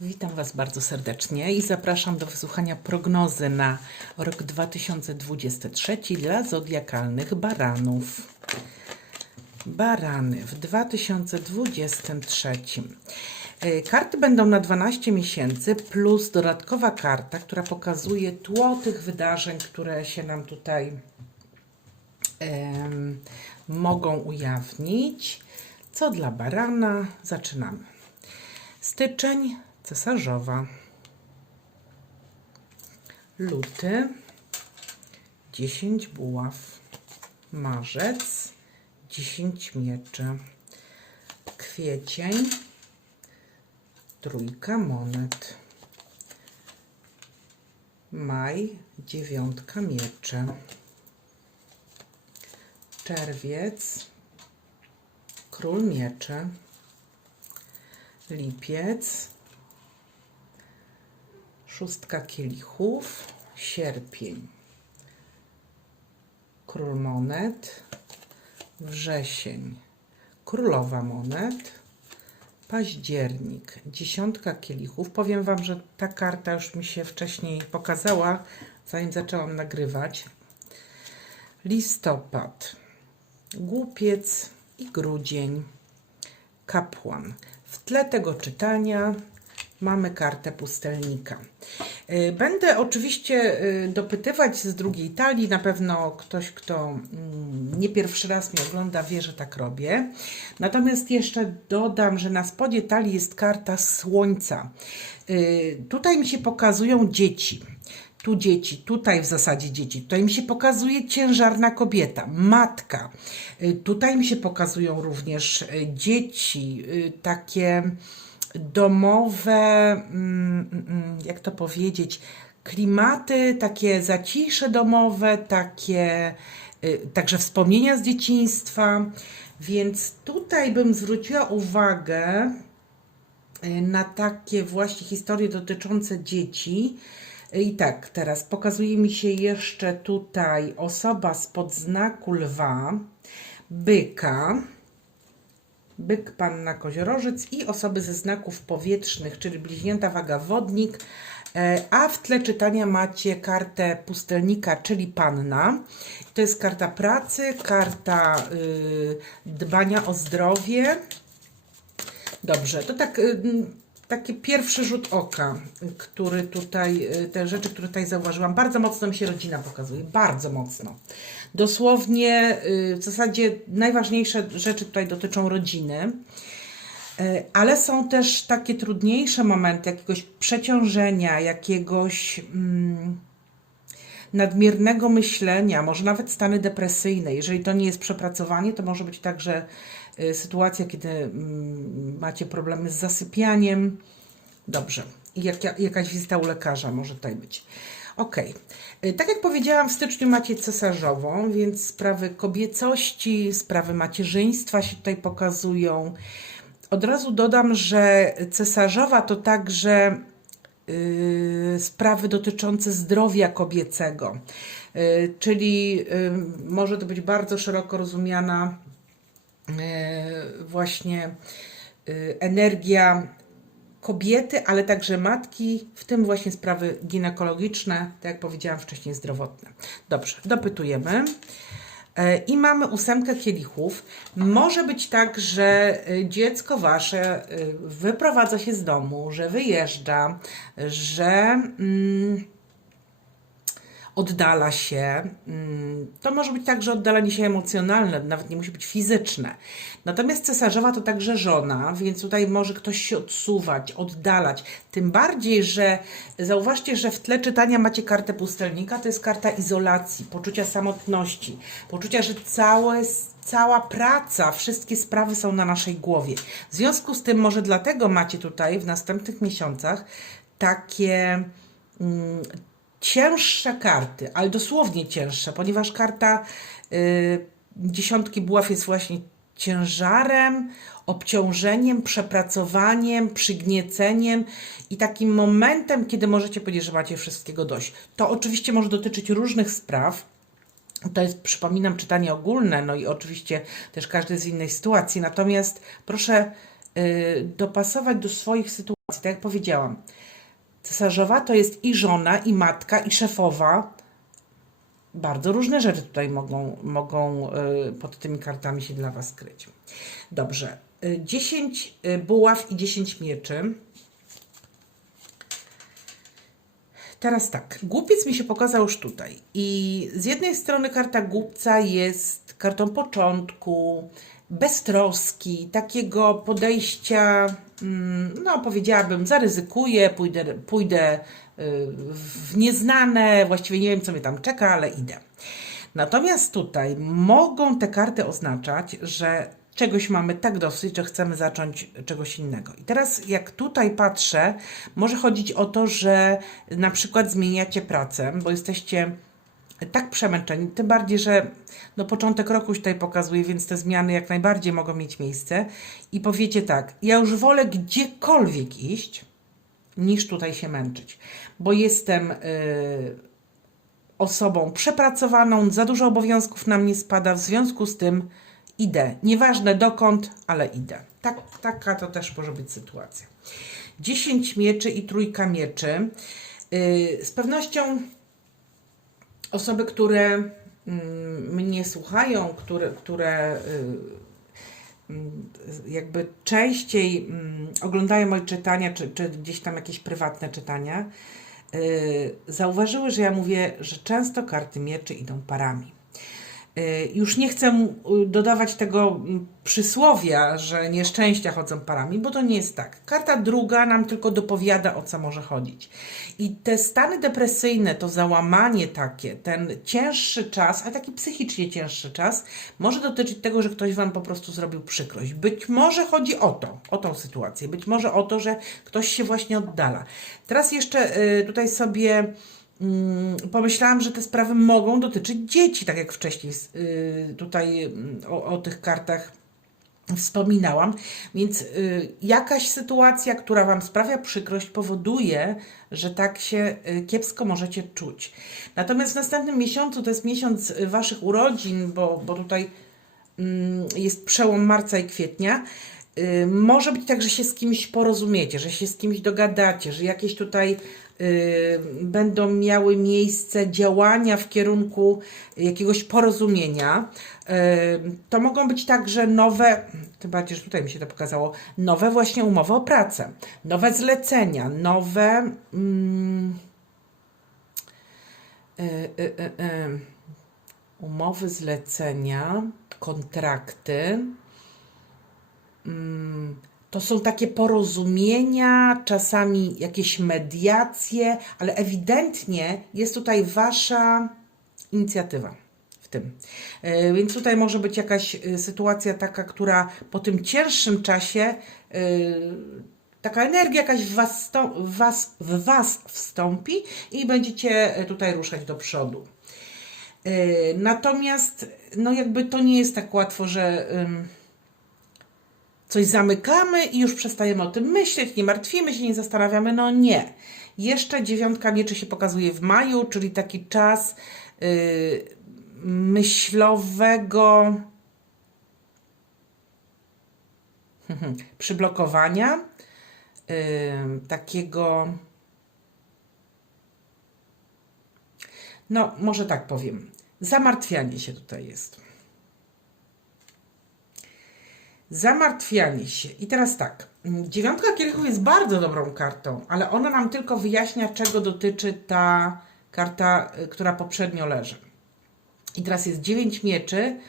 Witam Was bardzo serdecznie i zapraszam do wysłuchania prognozy na rok 2023 dla zodiakalnych baranów. Barany w 2023. Y, Karty będą na 12 miesięcy, plus dodatkowa karta, która pokazuje tło tych wydarzeń, które się nam tutaj em, mogą ujawnić. Co dla barana? Zaczynamy. Styczeń, cesarzowa. Luty, 10 buław. Marzec, 10 mieczy. Kwiecień, trójka monet. Maj, dziewiątka mieczy. Czerwiec, król mieczy. Lipiec, szóstka kielichów, sierpień, król monet, wrzesień, królowa monet, październik, dziesiątka kielichów. Powiem Wam, że ta karta już mi się wcześniej pokazała, zanim zaczęłam nagrywać. Listopad, głupiec i grudzień, kapłan. W tle tego czytania mamy kartę pustelnika. Y, Będę oczywiście y, dopytywać z drugiej talii. Na pewno ktoś, kto mm, nie pierwszy raz mnie ogląda, wie, że tak robię. Natomiast jeszcze dodam, że na spodzie talii jest karta słońca. Y, Tutaj mi się pokazują dzieci. Tu dzieci, tutaj w zasadzie dzieci. Tutaj mi się pokazuje ciężarna kobieta, matka. Tutaj mi się pokazują również dzieci, takie domowe, mm, mm, mm, jak to powiedzieć, klimaty, takie zacisze domowe, takie y, także wspomnienia z dzieciństwa. Więc tutaj bym zwróciła uwagę y, na takie właśnie historie dotyczące dzieci. I tak, teraz pokazuje mi się jeszcze tutaj osoba spod znaku lwa, byka, byk, panna, koziorożec i osoby ze znaków powietrznych, czyli bliźnięta, waga, wodnik. E, A w tle czytania macie kartę pustelnika, czyli panna. To jest karta pracy, karta y, dbania o zdrowie. Dobrze, to tak, y, taki pierwszy rzut oka, który tutaj, y, te rzeczy, które tutaj zauważyłam. Bardzo mocno mi się rodzina pokazuje, bardzo mocno. Dosłownie, y, w zasadzie najważniejsze rzeczy tutaj dotyczą rodziny. Y, Ale są też takie trudniejsze momenty jakiegoś przeciążenia, jakiegoś mm, nadmiernego myślenia, może nawet stany depresyjne. Jeżeli to nie jest przepracowanie, to może być także y, sytuacja, kiedy mm, macie problemy z zasypianiem. Dobrze. I jak, jakaś wizyta u lekarza może tutaj być. Ok. Tak jak powiedziałam, w styczniu macie cesarzową, więc sprawy kobiecości, sprawy macierzyństwa się tutaj pokazują. Od razu dodam, że cesarzowa to także y, sprawy dotyczące zdrowia kobiecego, Y, czyli y, może to być bardzo szeroko rozumiana y, właśnie y, energia kobiety, ale także matki, w tym właśnie sprawy ginekologiczne, tak jak powiedziałam wcześniej, zdrowotne. Dobrze, dopytujemy. E, I mamy ósemkę kielichów. Może być tak, że y, dziecko wasze y, wyprowadza się z domu, że wyjeżdża, że mm, oddala się. Mm, To może być także oddalenie się emocjonalne, nawet nie musi być fizyczne. Natomiast cesarzowa to także żona, więc tutaj może ktoś się odsuwać, oddalać. Tym bardziej, że zauważcie, że w tle czytania macie kartę pustelnika, to jest karta izolacji, poczucia samotności, poczucia, że całe cała praca, wszystkie sprawy są na naszej głowie. W związku z tym, może dlatego macie tutaj w następnych miesiącach takie mm, cięższe karty, ale dosłownie cięższe, ponieważ karta y, dziesiątki buław jest właśnie ciężarem, obciążeniem, przepracowaniem, przygnieceniem i takim momentem, kiedy możecie powiedzieć, że macie wszystkiego dość. To oczywiście może dotyczyć różnych spraw, to jest, przypominam, czytanie ogólne, no i oczywiście też każdy z innej sytuacji. Natomiast proszę y, dopasować do swoich sytuacji. Tak jak powiedziałam, cesarzowa to jest i żona, i matka, i szefowa. Bardzo różne rzeczy tutaj mogą, mogą y, pod tymi kartami się dla Was kryć. Dobrze. Y, 10 y, buław i 10 mieczy. Teraz tak, głupiec mi się pokazał już tutaj. I z jednej strony karta głupca jest kartą początku, beztroski, takiego podejścia, mm, no powiedziałabym, zaryzykuję, pójdę, pójdę y, w nieznane, właściwie nie wiem, co mnie tam czeka, ale idę. Natomiast tutaj mogą te karty oznaczać, że czegoś mamy tak dosyć, że chcemy zacząć czegoś innego. I teraz, jak tutaj patrzę, może chodzić o to, że na przykład zmieniacie pracę, bo jesteście tak przemęczeni, tym bardziej, że no początek roku już tutaj pokazuje, więc te zmiany jak najbardziej mogą mieć miejsce. I powiecie tak, ja już wolę gdziekolwiek iść, niż tutaj się męczyć, bo jestem. Yy, osobą przepracowaną, za dużo obowiązków na mnie spada, w związku z tym idę. Nieważne dokąd, ale idę. Tak, taka to też może być sytuacja. 10 mieczy i trójka mieczy. Yy, z pewnością osoby, które mm, mnie słuchają, które, które y, mm, jakby częściej mm, oglądają moje czytania, czy, czy gdzieś tam jakieś prywatne czytania, y, zauważyły, że ja mówię, że często karty mieczy idą parami. Y, Już nie chcę y, dodawać tego mm, przysłowia, że nieszczęścia chodzą parami, bo to nie jest tak. Karta druga nam tylko dopowiada, o co może chodzić. I te stany depresyjne, to załamanie takie, ten cięższy czas, a taki psychicznie cięższy czas, może dotyczyć tego, że ktoś Wam po prostu zrobił przykrość. Być może chodzi o to, o tą sytuację. Być może o to, że ktoś się właśnie oddala. Teraz jeszcze y, tutaj sobie pomyślałam, że te sprawy mogą dotyczyć dzieci, tak jak wcześniej y, tutaj mm, o, o tych kartach wspominałam. Więc y, jakaś sytuacja, która Wam sprawia przykrość, powoduje, że tak się y, kiepsko możecie czuć. Natomiast w następnym miesiącu, to jest miesiąc Waszych urodzin, bo, bo tutaj mm, jest przełom marca i kwietnia. Może być tak, że się z kimś porozumiecie, że się z kimś dogadacie, że jakieś tutaj będą miały miejsce działania w kierunku jakiegoś porozumienia. Y, to mogą być także nowe, tym bardziej, że tutaj mi się to pokazało, nowe właśnie umowy o pracę, nowe zlecenia, nowe. Mm, y, y, y, y, umowy zlecenia, kontrakty. Mm, To są takie porozumienia, czasami jakieś mediacje, ale ewidentnie jest tutaj Wasza inicjatywa w tym. E, Więc tutaj może być jakaś e, sytuacja taka, która po tym cięższym czasie, e, taka energia jakaś w was, w was, w was wstąpi i będziecie tutaj ruszać do przodu. Natomiast, no jakby to nie jest tak łatwo, że coś zamykamy i już przestajemy o tym myśleć, nie martwimy się, nie zastanawiamy. No nie. Jeszcze dziewiątka mieczy się pokazuje w maju, czyli taki czas y, myślowego przyblokowania, y, takiego. No, może tak powiem. Zamartwianie się tutaj jest. Zamartwianie się. I teraz tak. Dziewiątka kielichów jest bardzo dobrą kartą, ale ona nam tylko wyjaśnia, czego dotyczy ta karta, y, która poprzednio leży. I teraz jest 9 mieczy,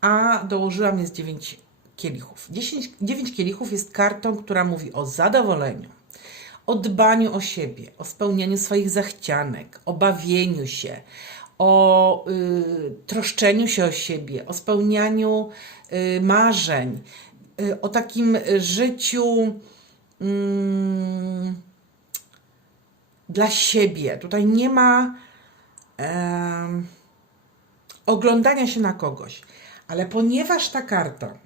a dołożyłam jest 9 kielichów. 10, 9 kielichów jest kartą, która mówi o zadowoleniu, o dbaniu o siebie, o spełnianiu swoich zachcianek, o bawieniu się, o y, troszczeniu się o siebie, o spełnianiu y, marzeń, y, o takim życiu mm, dla siebie. Tutaj nie ma em, oglądania się na kogoś, ale ponieważ ta karta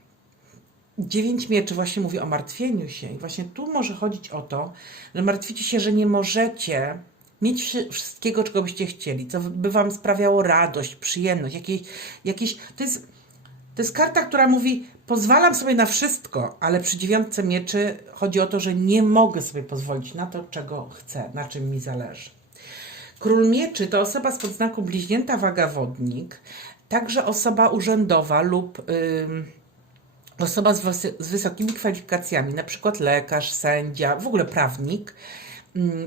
Dziewięć mieczy właśnie mówi o martwieniu się i właśnie tu może chodzić o to, że martwicie się, że nie możecie mieć wszy- wszystkiego, czego byście chcieli, co by wam sprawiało radość, przyjemność, jakieś, jakieś to jest To jest karta, która mówi: Pozwalam sobie na wszystko, ale przy dziewiątce mieczy chodzi o to, że nie mogę sobie pozwolić na to, czego chcę, na czym mi zależy. Król mieczy to osoba z podznaku bliźnięta waga wodnik, także osoba urzędowa lub ym, osoba z, wysy- z wysokimi kwalifikacjami, na przykład lekarz, sędzia, w ogóle prawnik,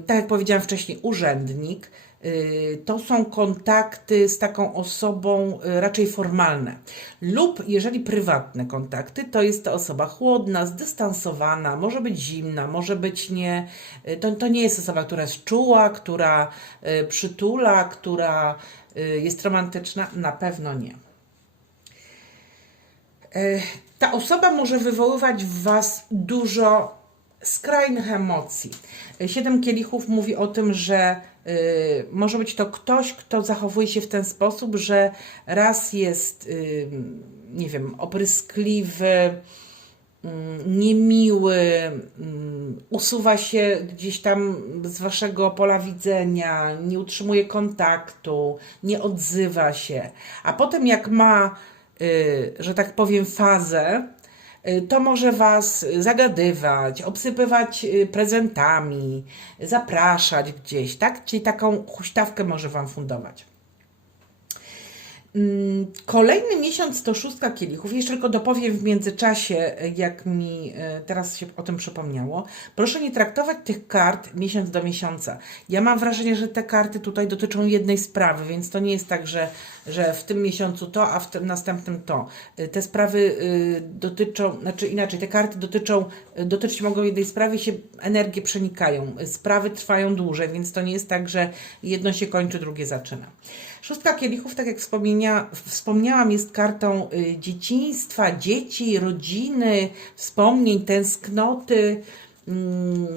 tak jak powiedziałam wcześniej, urzędnik. y, To są kontakty z taką osobą y, raczej formalne. Lub jeżeli prywatne kontakty, to jest to osoba chłodna, zdystansowana, może być zimna, może być nie. y, To, to nie jest osoba, która jest czuła, która przytula, która jest romantyczna. Na pewno nie. Ta osoba może wywoływać w Was dużo skrajnych emocji. Siedem kielichów mówi o tym, że y, może być to ktoś, kto zachowuje się w ten sposób, że raz jest, y, nie wiem, opryskliwy, mm, niemiły, mm, usuwa się gdzieś tam z waszego pola widzenia, nie utrzymuje kontaktu, nie odzywa się. A potem, jak ma, y, że tak powiem, fazę, to może was zagadywać, obsypywać y, prezentami, zapraszać gdzieś, tak? Czyli taką huśtawkę może wam fundować. Mm, Kolejny miesiąc to szóstka kielichów. Jeszcze tylko dopowiem w międzyczasie, jak mi e, teraz się o tym przypomniało. Proszę nie traktować tych kart miesiąc do miesiąca. Ja mam wrażenie, że te karty tutaj dotyczą jednej sprawy, więc to nie jest tak, że, że w tym miesiącu to, a w tym następnym to. E, Te sprawy y, dotyczą, znaczy inaczej, te karty dotyczą, y, dotyczyć mogą jednej sprawy się energie przenikają. Y, Sprawy trwają dłużej, więc to nie jest tak, że jedno się kończy, drugie zaczyna. Szóstka kielichów, tak jak wspomniałam, jest kartą y, dzieciństwa, dzieci, rodziny, wspomnień, tęsknoty. Mm.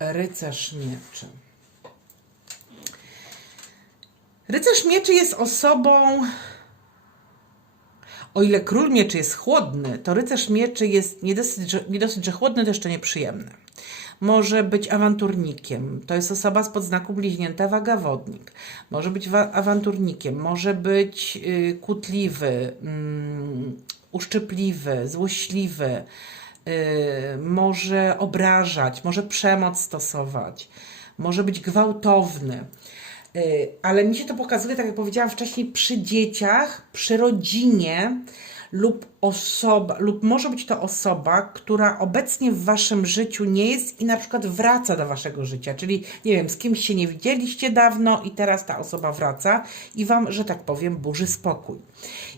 Rycerz mieczy. Rycerz mieczy jest osobą. O ile król mieczy jest chłodny, to rycerz mieczy jest nie dosyć, że, nie dosyć, że chłodny, to jeszcze nieprzyjemny. Może być awanturnikiem. To jest osoba z podznaku bliźnięta waga wodnik. Może być wa- awanturnikiem, może być y, mm, uszczypliwy, złośliwy, y, może obrażać, może przemoc stosować, może być gwałtowny. Y, Ale mi się to pokazuje, tak jak powiedziałam wcześniej, przy dzieciach, przy rodzinie lub osoba, lub może być to osoba, która obecnie w waszym życiu nie jest i na przykład wraca do waszego życia. Czyli nie wiem, z kimś się nie widzieliście dawno i teraz ta osoba wraca i wam, że tak powiem, burzy spokój.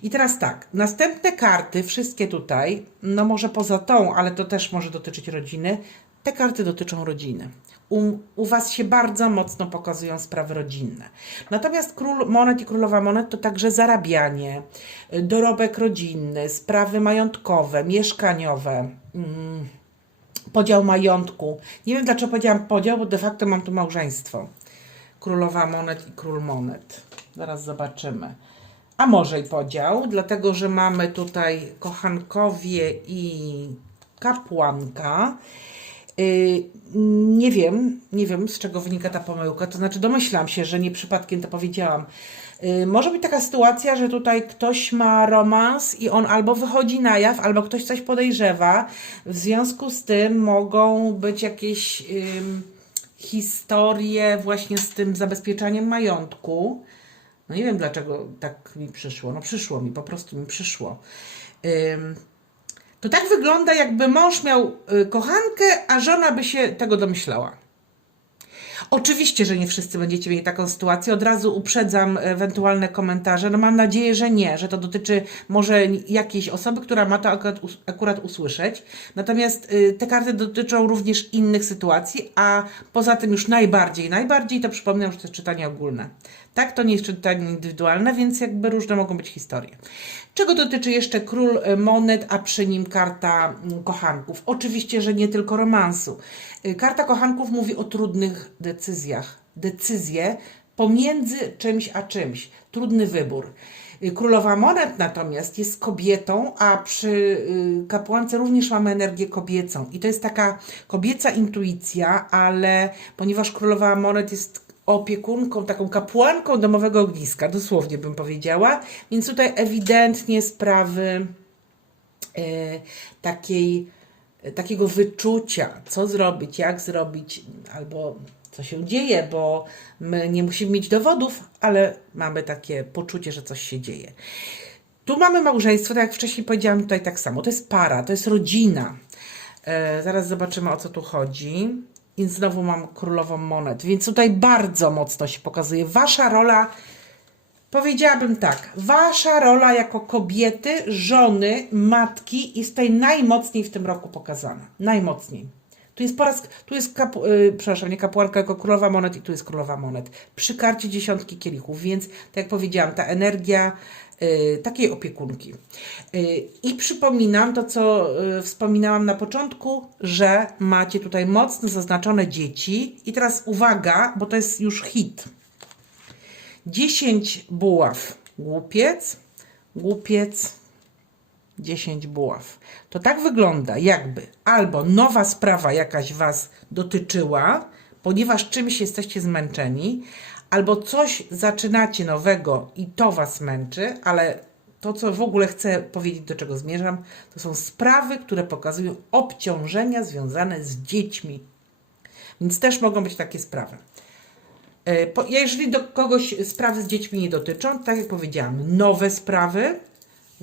I teraz tak, następne karty, wszystkie tutaj, no może poza tą, ale to też może dotyczyć rodziny, te karty dotyczą rodziny. U, u Was się bardzo mocno pokazują sprawy rodzinne. Natomiast król monet i królowa monet to także zarabianie, y, dorobek rodzinny, sprawy majątkowe, mieszkaniowe, mm, podział majątku. Nie wiem dlaczego powiedziałam podział, bo de facto mam tu małżeństwo. Królowa monet i król monet. Zaraz zobaczymy. A może i podział, dlatego że mamy tutaj kochankowie i kapłanka. Y, Nie wiem, nie wiem z czego wynika ta pomyłka, to znaczy domyślam się, że nie przypadkiem to powiedziałam. Y, Może być taka sytuacja, że tutaj ktoś ma romans i on albo wychodzi na jaw, albo ktoś coś podejrzewa. W związku z tym mogą być jakieś historie właśnie z tym zabezpieczaniem majątku. No nie wiem dlaczego tak mi przyszło. No przyszło mi, po prostu mi przyszło. Ym, to tak wygląda, jakby mąż miał y, kochankę, a żona by się tego domyślała. Oczywiście, że nie wszyscy będziecie mieli taką sytuację. Od razu uprzedzam ewentualne komentarze. No mam nadzieję, że nie, że to dotyczy może jakiejś osoby, która ma to akurat, akurat usłyszeć. Natomiast y, te karty dotyczą również innych sytuacji, a poza tym już najbardziej, najbardziej to przypominam, że to czytanie ogólne. Tak, to nie jest czytanie indywidualne, więc jakby różne mogą być historie. Czego dotyczy jeszcze król y, monet, a przy nim karta mm, kochanków? Oczywiście, że nie tylko romansu. Y, Karta kochanków mówi o trudnych decyzjach. Decyzje pomiędzy czymś a czymś. Trudny wybór. Y, Królowa monet natomiast jest kobietą, a przy kapłance również mamy energię kobiecą. I to jest taka kobieca intuicja, ale ponieważ królowa monet jest opiekunką, taką kapłanką domowego ogniska, dosłownie bym powiedziała. Więc tutaj ewidentnie sprawy e, takiej, takiego wyczucia, co zrobić, jak zrobić, albo co się dzieje, bo my nie musimy mieć dowodów, ale mamy takie poczucie, że coś się dzieje. Tu mamy małżeństwo, tak jak wcześniej powiedziałam, tutaj tak samo. To jest para, to jest rodzina. E, zaraz zobaczymy o co tu chodzi. I znowu mam królową monet, więc tutaj bardzo mocno się pokazuje. Wasza rola, powiedziałabym tak, wasza rola jako kobiety, żony, matki jest tutaj najmocniej w tym roku pokazana. Najmocniej. Tu jest po raz, tu jest, kapu, yy, przepraszam, nie kapłanka, jako królowa monet i tu jest królowa monet. Przy karcie dziesiątki kielichów, więc tak jak powiedziałam, ta energia yy, takiej opiekunki. Yy, I przypominam to, co yy, wspominałam na początku, że macie tutaj mocno zaznaczone dzieci. I teraz uwaga, bo to jest już hit. 10 buław, głupiec, głupiec, 10 buław. To tak wygląda, jakby albo nowa sprawa jakaś Was dotyczyła, ponieważ czymś jesteście zmęczeni, albo coś zaczynacie nowego i to Was męczy, ale to, co w ogóle chcę powiedzieć, do czego zmierzam, to są sprawy, które pokazują obciążenia związane z dziećmi. Więc też mogą być takie sprawy. E, Jeżeli do kogoś sprawy z dziećmi nie dotyczą, tak jak powiedziałam, nowe sprawy,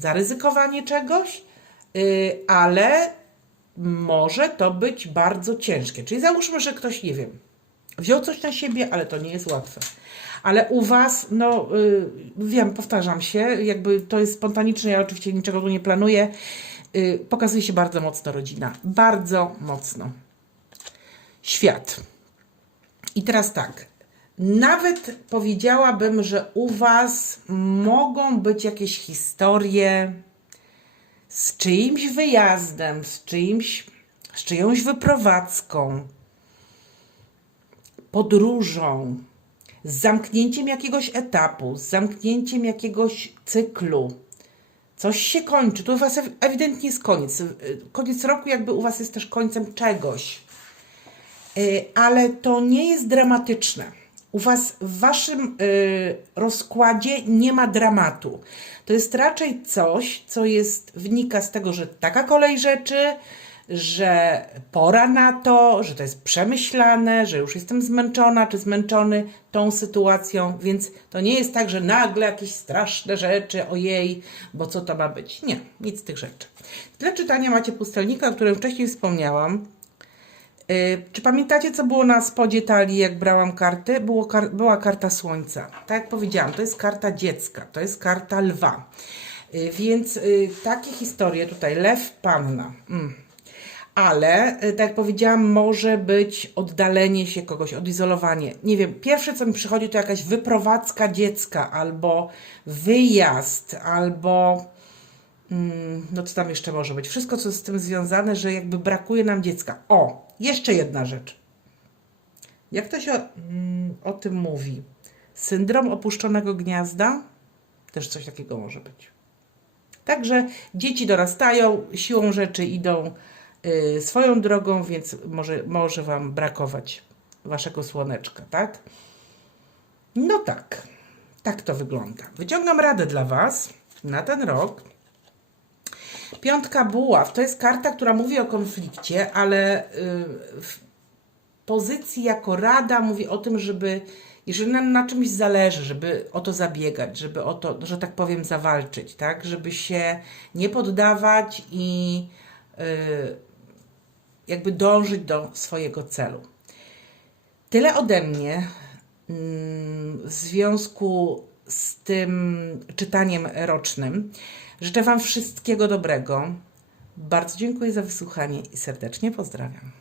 zaryzykowanie czegoś, y, ale może to być bardzo ciężkie. Czyli załóżmy, że ktoś, nie wiem, wziął coś na siebie, ale to nie jest łatwe. Ale u Was, no y, wiem, powtarzam się, jakby to jest spontaniczne, ja oczywiście niczego tu nie planuję. y, Pokazuje się bardzo mocno rodzina. Bardzo mocno. Świat. I teraz tak. Nawet powiedziałabym, że u Was mogą być jakieś historie z czyimś wyjazdem, z czyimś, z czyjąś wyprowadzką, podróżą, z zamknięciem jakiegoś etapu, z zamknięciem jakiegoś cyklu. Coś się kończy. Tu u Was ew- ewidentnie jest koniec. Y, Koniec roku, jakby u Was jest też końcem czegoś. Y, ale to nie jest dramatyczne. U Was w Waszym y, rozkładzie nie ma dramatu. To jest raczej coś, co jest, wynika z tego, że taka kolej rzeczy, że pora na to, że to jest przemyślane, że już jestem zmęczona czy zmęczony tą sytuacją, więc to nie jest tak, że nagle jakieś straszne rzeczy, ojej, bo co to ma być? Nie, nic z tych rzeczy. Dla czytania macie pustelnika, o którym wcześniej wspomniałam. Y, Czy pamiętacie, co było na spodzie talii, jak brałam karty? Było kar- była karta słońca. Tak jak powiedziałam, to jest karta dziecka, to jest karta lwa. Y, Więc y, takie historie tutaj, lew, panna. Mm. Ale, tak jak powiedziałam, może być oddalenie się kogoś, odizolowanie. Nie wiem, pierwsze co mi przychodzi to jakaś wyprowadzka dziecka, albo wyjazd, albo Mm, no co tam jeszcze może być? Wszystko, co z tym związane, że jakby brakuje nam dziecka. O, jeszcze jedna rzecz. Jak to się o, mm, o tym mówi? Syndrom opuszczonego gniazda? Też coś takiego może być. Także dzieci dorastają, siłą rzeczy idą y, swoją drogą, więc może, może Wam brakować Waszego słoneczka, tak? No tak, tak to wygląda. Wyciągam radę dla Was na ten rok. Piątka buław to jest karta, która mówi o konflikcie, ale y, w pozycji jako rada mówi o tym, żeby jeżeli nam na czymś zależy, żeby o to zabiegać, żeby o to, że tak powiem, zawalczyć, tak? Żeby się nie poddawać i y, jakby dążyć do swojego celu. Tyle ode mnie mm, w związku z tym czytaniem rocznym. Życzę Wam wszystkiego dobrego. Bardzo dziękuję za wysłuchanie i serdecznie pozdrawiam.